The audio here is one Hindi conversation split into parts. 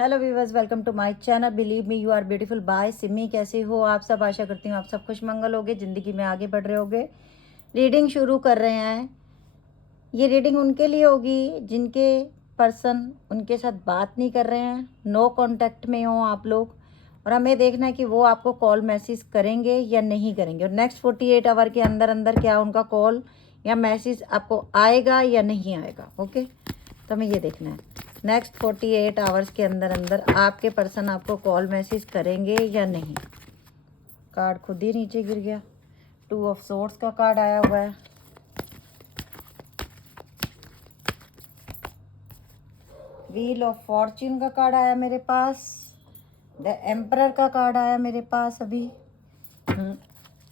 Hello viewers, welcome to my channel. Believe me you are beautiful by Simi. कैसे हो आप सब? आशा करती हूँ आप सब खुश मंगल होगे, ज़िंदगी में आगे बढ़ रहे होगे। रीडिंग शुरू कर रहे हैं। ये रीडिंग उनके लिए होगी जिनके पर्सन उनके साथ बात नहीं कर रहे हैं, नो कांटेक्ट में हो आप लोग, और हमें देखना है कि वो आपको कॉल मैसेज करेंगे या नहीं करेंगे, और नेक्स्ट 48 आवर के अंदर अंदर क्या उनका कॉल या मैसेज आपको आएगा या नहीं आएगा। ओके, तो हमें ये देखना है नेक्स्ट 48 आवर्स के अंदर अंदर आपके पर्सन आपको कॉल मैसेज करेंगे या नहीं। कार्ड खुद ही नीचे गिर गया। 2 ऑफ सोर्ड्स का कार्ड आया हुआ है। व्हील ऑफ फॉर्च्यून का कार्ड आया मेरे पास। द एम्परर का कार्ड आया मेरे पास अभी।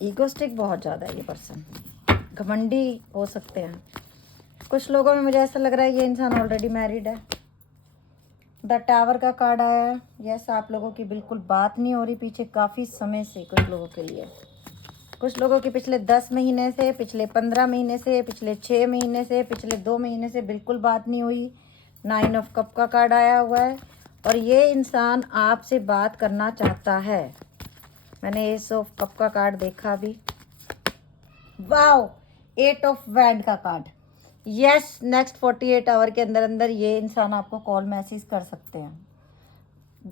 ईगोस्टिक बहुत ज़्यादा है ये पर्सन, घमंडी हो सकते हैं। कुछ लोगों में मुझे ऐसा लग रहा है ये इंसान ऑलरेडी मैरिड है। द टावर का कार्ड आया है। यस, आप लोगों की बिल्कुल बात नहीं हो रही पीछे काफ़ी समय से। कुछ लोगों के लिए, कुछ लोगों की पिछले 10 महीने से, पिछले 15 महीने से, पिछले 6 महीने से, पिछले 2 महीने से बिल्कुल बात नहीं हुई। 9 ऑफ कप का कार्ड आया हुआ है और ये इंसान आपसे बात करना चाहता है। मैंने एस ऑफ कप का कार्ड देखा अभी। वाओ, 8 ऑफ वैंड का कार्ड। यस, नेक्स्ट 48 आवर के अंदर अंदर ये इंसान आपको कॉल मैसेज कर सकते हैं।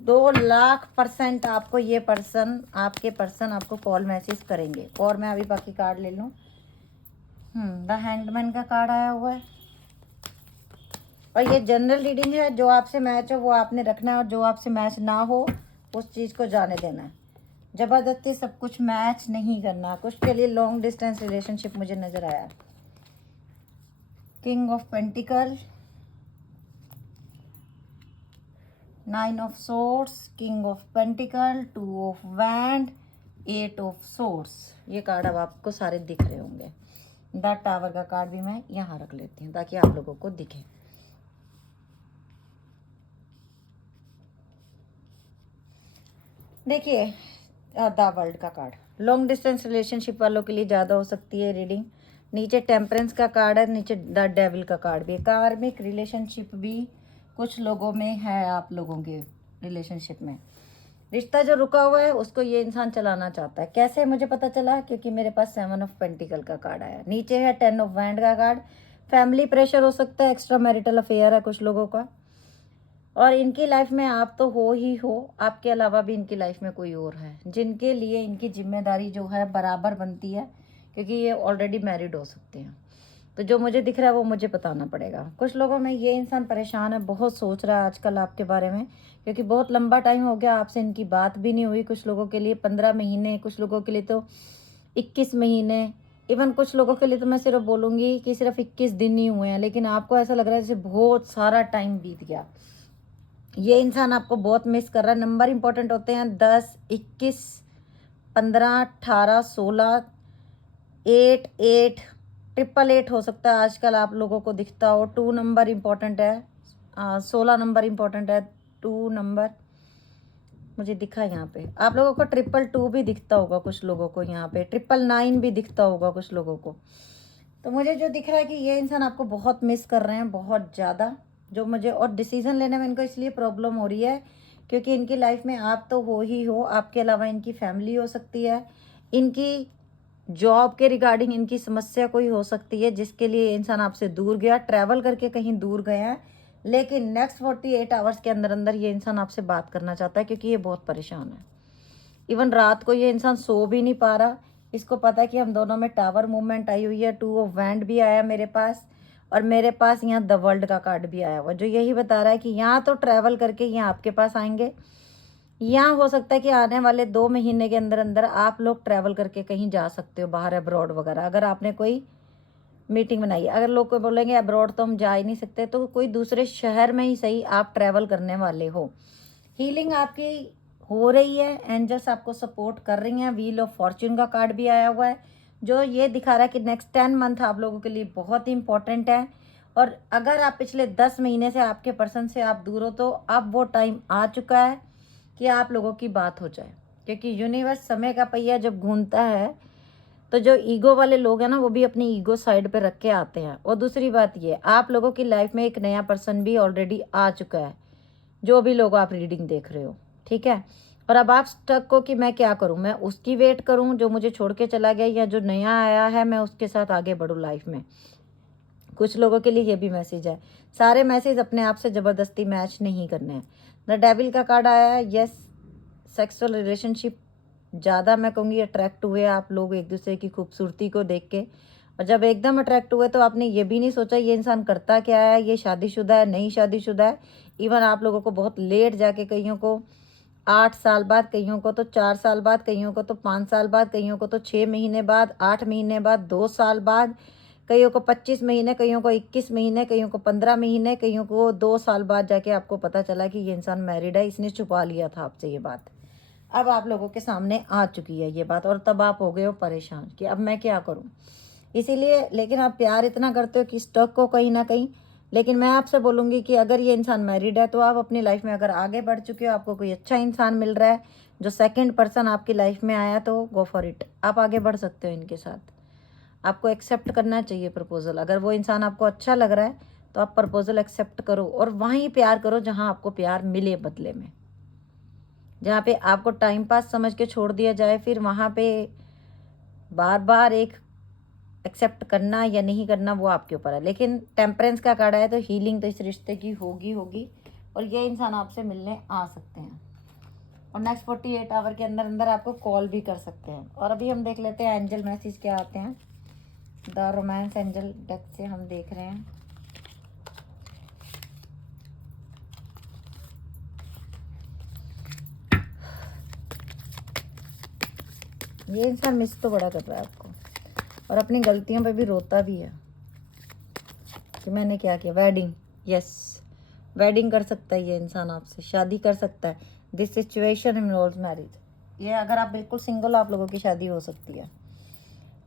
2,00,000% आपको ये पर्सन, आपके पर्सन आपको कॉल मैसेज करेंगे। और मैं अभी बाकी कार्ड ले लूँ। द हैंगमैन का कार्ड आया हुआ है और ये जनरल रीडिंग है। जो आपसे मैच हो वो आपने रखना है और जो आपसे मैच ना हो उस चीज़ को जाने देना है। ज़बरदस्ती सब कुछ मैच नहीं करना। कुछ के लिए लॉन्ग डिस्टेंस रिलेशनशिप मुझे नज़र आया। King of pentacle, 9 of swords, king of pentacle, 2 of wand, 8 of swords. ये कार्ड अब आपको सारे दिख रहे होंगे। द टावर का कार्ड भी मैं यहाँ रख लेती हूँ ताकि आप लोगों को दिखे। देखिए, द वर्ल्ड का कार्ड लॉन्ग डिस्टेंस रिलेशनशिप वालों के लिए ज़्यादा हो सकती है रीडिंग। नीचे टेम्परेंस का कार्ड है, नीचे द डेविल का कार्ड भी है। कार्मिक रिलेशनशिप भी कुछ लोगों में है। आप लोगों के रिलेशनशिप में रिश्ता जो रुका हुआ है उसको ये इंसान चलाना चाहता है। कैसे मुझे पता चला? क्योंकि मेरे पास 7 ऑफ पेंटिकल का कार्ड आया। नीचे है 10 ऑफ वैंड का कार्ड। फैमिली प्रेशर हो सकता है, एक्स्ट्रा मैरिटल अफेयर है कुछ लोगों का, और इनकी लाइफ में आप तो हो ही हो, आपके अलावा भी इनकी लाइफ में कोई और है जिनके लिए इनकी जिम्मेदारी जो है बराबर बनती है, क्योंकि ये ऑलरेडी मैरिड हो सकते हैं। तो जो मुझे दिख रहा है वो मुझे बताना पड़ेगा। कुछ लोगों में ये इंसान परेशान है, बहुत सोच रहा है आजकल आपके बारे में, क्योंकि बहुत लंबा टाइम हो गया आपसे इनकी बात भी नहीं हुई। कुछ लोगों के लिए 15 महीने, कुछ लोगों के लिए तो 21 महीने, इवन कुछ लोगों के लिए तो मैं सिर्फ बोलूँगी कि सिर्फ 21 दिन ही हुए हैं, लेकिन आपको ऐसा लग रहा है जैसे बहुत सारा टाइम बीत गया। ये इंसान आपको बहुत मिस कर रहा है। नंबर इंपॉर्टेंट होते हैं 10, 21, 15, 18, 16, 8, 8, 888 हो सकता है आजकल आप लोगों को दिखता हो। 2 नंबर इंपॉर्टेंट है, 16 नंबर इंपॉर्टेंट है। 2 नंबर मुझे दिखा यहाँ पे। आप लोगों को 222 भी दिखता होगा कुछ लोगों को, यहाँ पे 999 भी दिखता होगा कुछ लोगों को। तो मुझे जो दिख रहा है कि ये इंसान आपको बहुत मिस कर रहे हैं, बहुत ज़्यादा। जो मुझे, और डिसीजन लेने में इनको इसलिए प्रॉब्लम हो रही है क्योंकि इनकी लाइफ में आप तो हो ही हो, आपके अलावा इनकी फैमिली हो सकती है, इनकी जॉब के रिगार्डिंग इनकी समस्या कोई हो सकती है जिसके लिए ये इंसान आपसे दूर गया, ट्रैवल करके कहीं दूर गया है। लेकिन नेक्स्ट 48 आवर्स के अंदर अंदर ये इंसान आपसे बात करना चाहता है क्योंकि ये बहुत परेशान है। इवन रात को ये इंसान सो भी नहीं पा रहा। इसको पता है कि हम दोनों में टावर मूवमेंट आई हुई है। 2 ऑफ वैंड भी आया मेरे पास, और मेरे पास यहाँ द वर्ल्ड का कार्ड भी आया हुआ, जो यही बता रहा है कि यहाँ तो ट्रैवल करके यहाँ आपके पास आएंगे, यहाँ हो सकता है कि आने वाले 2 महीने के अंदर अंदर आप लोग ट्रैवल करके कहीं जा सकते हो बाहर, अब्रॉड वगैरह। अगर आपने कोई मीटिंग बनाई है, अगर लोग कोई बोलेंगे अब्रॉड तो हम जा ही नहीं सकते, तो कोई दूसरे शहर में ही सही आप ट्रैवल करने वाले हो। हीलिंग आपकी हो रही है, एंजल्स आपको सपोर्ट कर रही हैं। व्हील ऑफ फॉर्च्यून का कार्ड भी आया हुआ है, जो ये दिखा रहा है कि नेक्स्ट 10 मंथ आप लोगों के लिए बहुत ही इंपॉर्टेंट है। और अगर आप पिछले 10 महीने से आपके पर्सन से आप दूर हो तो अब वो टाइम आ चुका है कि आप लोगों की बात हो जाए, क्योंकि यूनिवर्स समय का पहिया जब घूमता है तो जो ईगो वाले लोग हैं ना, वो भी अपनी ईगो साइड पे रख के आते हैं। और दूसरी बात ये, आप लोगों की लाइफ में एक नया पर्सन भी ऑलरेडी आ चुका है, जो भी लोग आप रीडिंग देख रहे हो, ठीक है। और अब आप स्टक हो कि मैं क्या करूं, मैं उसकी वेट करूं जो मुझे छोड़ के चला गया, या जो नया आया है मैं उसके साथ आगे बढ़ूं लाइफ में। कुछ लोगों के लिए ये भी मैसेज है। सारे मैसेज अपने आप से ज़बरदस्ती मैच नहीं करने हैं। द डेविल का कार्ड आया है। यस, सेक्सुअल रिलेशनशिप ज़्यादा मैं कहूँगी अट्रैक्ट हुए आप लोग एक दूसरे की खूबसूरती को देख के। और जब एकदम अट्रैक्ट हुए तो आपने ये भी नहीं सोचा ये इंसान करता क्या है, ये शादीशुदा है नहीं शादीशुदा है। इवन आप लोगों को बहुत लेट जाके, कईयों को 8 साल बाद, कईयों को तो 4 साल बाद, कईयों को तो 5 साल बाद, कईयों को तो 6 महीने बाद, 8 महीने बाद, 2 साल बाद, कईयों को 25 महीने, कईयों को 21 महीने, कईयों को 15 महीने, कईयों को 2 साल बाद जाके आपको पता चला कि ये इंसान मैरिड है। इसने छुपा लिया था आपसे ये बात। अब आप लोगों के सामने आ चुकी है ये बात, और तब आप हो गए हो परेशान कि अब मैं क्या करूं। इसीलिए, लेकिन आप प्यार इतना करते हो कि स्टक को कहीं ना कहीं। लेकिन मैं आपसे बोलूँगी कि अगर ये इंसान मैरिड है तो आप अपनी लाइफ में अगर आगे बढ़ चुके हो, आपको कोई अच्छा इंसान मिल रहा है, जो सेकंड पर्सन आपकी लाइफ में आया, तो गो फॉर इट। आप आगे बढ़ सकते हो इनके साथ। आपको एक्सेप्ट करना चाहिए प्रपोजल। अगर वो इंसान आपको अच्छा लग रहा है तो आप प्रपोजल एक्सेप्ट करो, और वहीं प्यार करो जहाँ आपको प्यार मिले बदले में। जहाँ पे आपको टाइम पास समझ के छोड़ दिया जाए, फिर वहाँ पे बार बार एक एक्सेप्ट करना या नहीं करना वो आपके ऊपर है। लेकिन टेम्परेंस का कार्ड है तो हीलिंग तो इस रिश्ते की होगी होगी, और ये इंसान आपसे मिलने आ सकते हैं। और नेक्स्ट 48 आवर के अंदर अंदर आपको कॉल भी कर सकते हैं। और अभी हम देख लेते हैं एंजल मैसेज क्या आते हैं। द रोमांस एंजल डेक से हम देख रहे हैं। ये इंसान मिस तो बड़ा कर रहा है आपको, और अपनी गलतियों पे भी रोता भी है कि मैंने क्या किया। वेडिंग, यस, वेडिंग कर सकता है ये इंसान, आपसे शादी कर सकता है। This situation involves marriage. ये अगर आप बिल्कुल सिंगल हो, आप लोगों की शादी हो सकती है।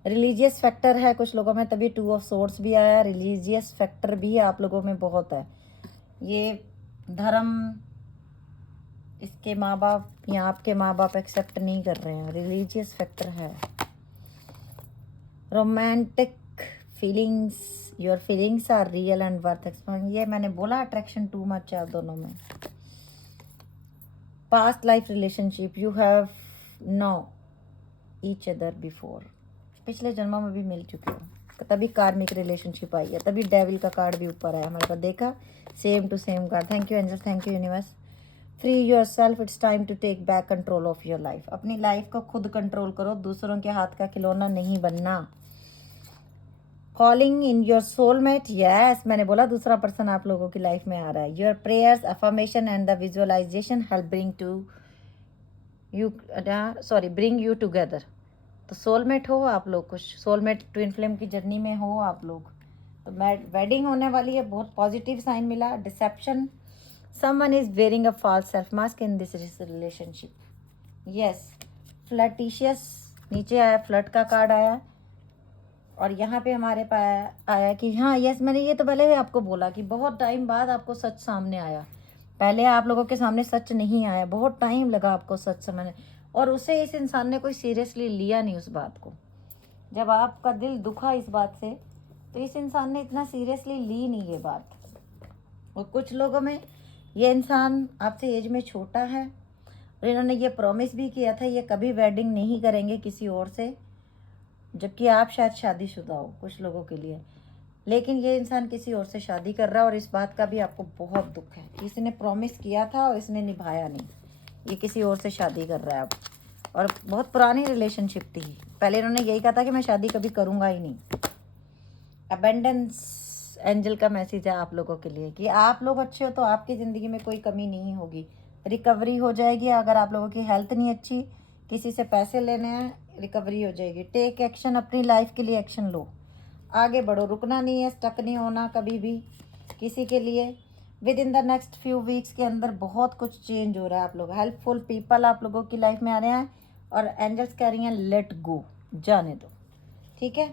रिलीजियस फैक्टर है कुछ लोगों में, तभी 2 ऑफ सोर्ड्स भी आया। रिलीजियस फैक्टर भी आप लोगों में बहुत है। ये धर्म, इसके माँ बाप या आपके माँ बाप एक्सेप्ट नहीं कर रहे हैं, रिलीजियस फैक्टर है। Romantic feelings, your feelings are real and worth exploring. ये मैंने बोला अट्रैक्शन टू मच है आप दोनों में। Past life relationship, you have know each other before. पिछले जन्मों में भी मिल चुके हो, तभी कार्मिक रिलेशनशिप आई है, तभी डेविल का कार्ड भी ऊपर आया हमारे पास। देखा, same to same card. Thank you angel, thank you universe. Free yourself, it's time to take back control of your life. अपनी लाइफ को खुद कंट्रोल करो, दूसरों के हाथ का खिलौना नहीं बनना। Calling in your soulmate, yes, मैंने बोला दूसरा पर्सन आप लोगों की लाइफ में आ रहा है। Your prayers, affirmation and the visualisation help bring to you, sorry, bring you together. तो सोलमेट हो आप लोग, कुछ सोलमेट ट्विन फ्लेम की जर्नी में हो आप लोग। तो वेडिंग होने वाली है, बहुत पॉजिटिव साइन मिला। Deception, someone is wearing a false self mask in this relationship. Yes, flirtatious, नीचे आया फ्लर्ट का कार्ड आया। और यहाँ पे हमारे पास आया कि हाँ, यस, मैंने ये तो पहले भी आपको बोला कि बहुत टाइम बाद आपको सच सामने आया। पहले आप लोगों के सामने सच नहीं आया, बहुत टाइम लगा आपको सच समझने, और उसे इस इंसान ने कोई सीरियसली लिया नहीं उस बात को। जब आपका दिल दुखा इस बात से, तो इस इंसान ने इतना सीरियसली ली नहीं ये बात। और कुछ लोगों में ये इंसान आपसे एज में छोटा है, और इन्होंने ये प्रॉमिस भी किया था ये कभी वेडिंग नहीं करेंगे किसी और से, जबकि आप शायद शादीशुदा हो कुछ लोगों के लिए। लेकिन ये इंसान किसी और से शादी कर रहा है, और इस बात का भी आपको बहुत दुख है कि इसने प्रॉमिस किया था और इसने निभाया नहीं। ये किसी और से शादी कर रहा है अब, और बहुत पुरानी रिलेशनशिप थी। पहले इन्होंने यही कहा था कि मैं शादी कभी करूँगा ही नहीं। अबेंडेंस एंजल का मैसेज है आप लोगों के लिए कि आप लोग अच्छे हो तो आपकी ज़िंदगी में कोई कमी नहीं होगी, रिकवरी हो जाएगी। अगर आप लोगों की हेल्थ नहीं अच्छी, किसी से पैसे लेने हैं, रिकवरी हो जाएगी। टेक एक्शन, अपनी लाइफ के लिए एक्शन लो, आगे बढ़ो, रुकना नहीं है, स्टक नहीं होना कभी भी किसी के लिए। With in the next few weeks के अंदर बहुत कुछ चेंज हो रहा है। आप लोग हेल्पफुल पीपल आप लोगों की लाइफ में आ रहे हैं, और एंजल्स कह रही हैं लेट गो, जाने दो, ठीक है।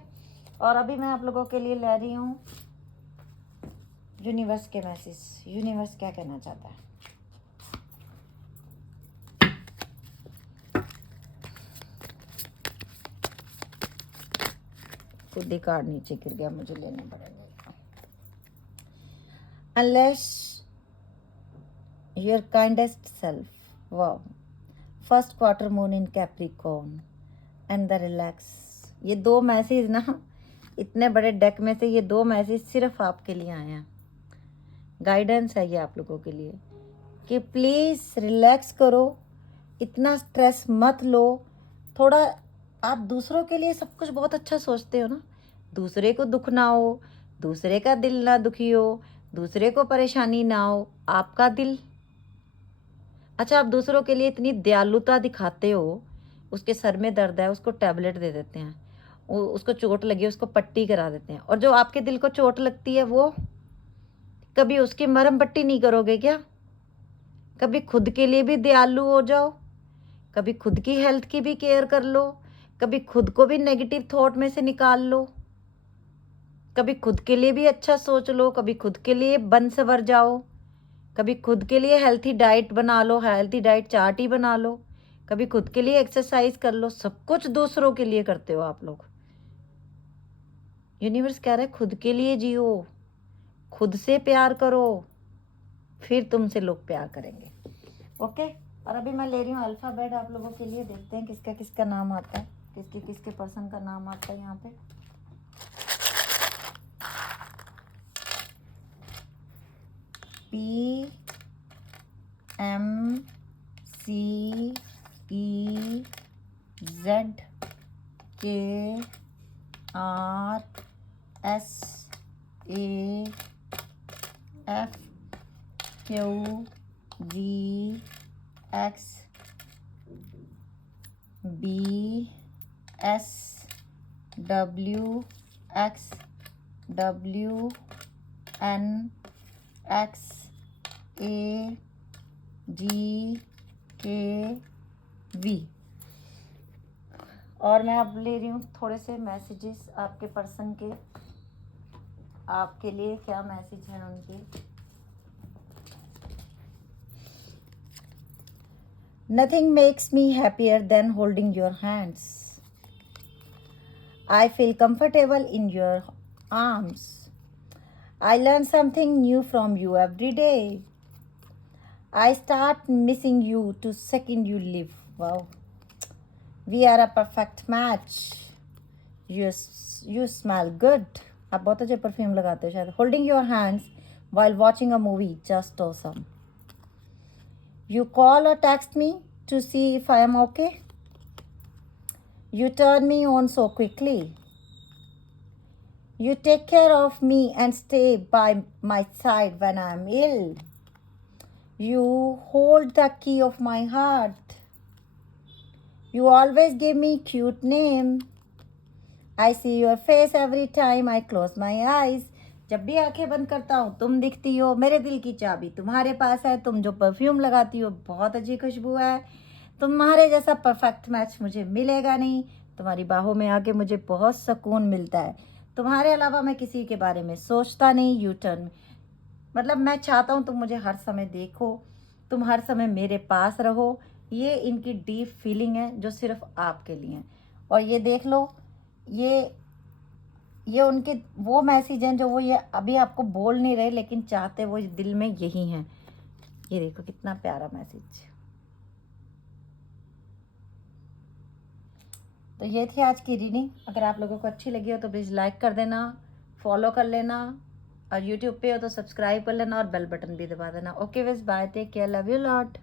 और अभी मैं आप लोगों के लिए ले रही हूँ यूनिवर्स के मैसेज। यूनिवर्स क्या कहना चाहता है? खुद ही कार्ड नीचे गिर गया, मुझे लेना पड़ेगा। Unless your kindest self, wow, first quarter moon in Capricorn and the relax. ये 2 मैसेज ना, इतने बड़े डेक में से ये 2 मैसेज सिर्फ आपके लिए आए हैं। गाइडेंस है ये आप लोगों के लिए कि प्लीज़ रिलैक्स करो, इतना स्ट्रेस मत लो। थोड़ा आप दूसरों के लिए सब कुछ बहुत अच्छा सोचते हो ना, दूसरे को दुख ना हो, दूसरे का दिल ना दुखी हो, दूसरे को परेशानी ना हो, आपका दिल। अच्छा, आप दूसरों के लिए इतनी दयालुता दिखाते हो, उसके सर में दर्द है उसको टैबलेट दे देते हैं, उसको चोट लगी उसको पट्टी करा देते हैं, और जो आपके दिल को चोट लगती है वो कभी उसकी मरहम पट्टी नहीं करोगे क्या? कभी खुद के लिए भी दयालु हो जाओ, कभी खुद की हेल्थ की भी केयर कर लो, कभी खुद को भी नेगेटिव थॉट में से निकाल लो, कभी खुद के लिए भी अच्छा सोच लो, कभी खुद के लिए बन सवर जाओ, कभी खुद के लिए हेल्थी डाइट बना लो, हेल्थी डाइट चार्ट ही बना लो, कभी खुद के लिए एक्सरसाइज कर लो। सब कुछ दूसरों के लिए करते हो आप लोग। यूनिवर्स कह रहा है खुद के लिए जियो, खुद से प्यार करो, फिर तुमसे लोग प्यार करेंगे। ओके, और अभी मैं ले रही हूँ अल्फ़ाबेट आप लोगों के लिए, देखते हैं किसका किसका नाम आता है, किसके किसके पर्सन का नाम आता है यहाँ पे। P M C E Z K R S A F Q G X B S W X W N X A G K V। और मैं अब ले रही हूँ थोड़े से मैसेजेस आपके पर्सन के, आपके लिए क्या मैसेज हैं उनके। Nothing makes me happier than holding your hands. I feel comfortable in your arms. I learn something new from you every day. I start missing you to second you leave. Wow. We are a perfect match. You smell good. आप बहुत अच्छे परफ्यूम लगाते हो शायद। Holding your hands while watching a movie, just awesome. You call or text me to see if I am okay. You turn me on so quickly. You take care of me and stay by my side when I am ill. You hold the key of my heart. You always give me cute name. I see your face every time I close my eyes. जब भी आंखें बंद करता हूँ तुम दिखती हो, मेरे दिल की चाबी तुम्हारे पास है, तुम जो परफ्यूम लगाती हो बहुत अच्छी खुशबू है, तुम्हारे जैसा परफेक्ट मैच मुझे मिलेगा नहीं, तुम्हारी बाहों में आके मुझे बहुत सुकून मिलता है, तुम्हारे अलावा मैं किसी के बारे में सोचता नहीं। यू टर्न, मतलब मैं चाहता हूँ तुम मुझे हर समय देखो, तुम हर समय मेरे पास रहो। ये इनकी डीप फीलिंग है जो सिर्फ आपके लिए है। और ये देख लो, ये उनके वो मैसेज हैं जो वो ये अभी आपको बोल नहीं रहे लेकिन चाहते वो दिल में यही हैं। ये देखो कितना प्यारा मैसेज। तो ये थी आज की रीडिंग। अगर आप लोगों को अच्छी लगी हो तो प्लीज़ लाइक कर देना, फॉलो कर लेना, और यूट्यूब पे हो तो सब्सक्राइब कर लेना और बेल बटन भी दबा देना। ओके विज bye, take care, love you lot.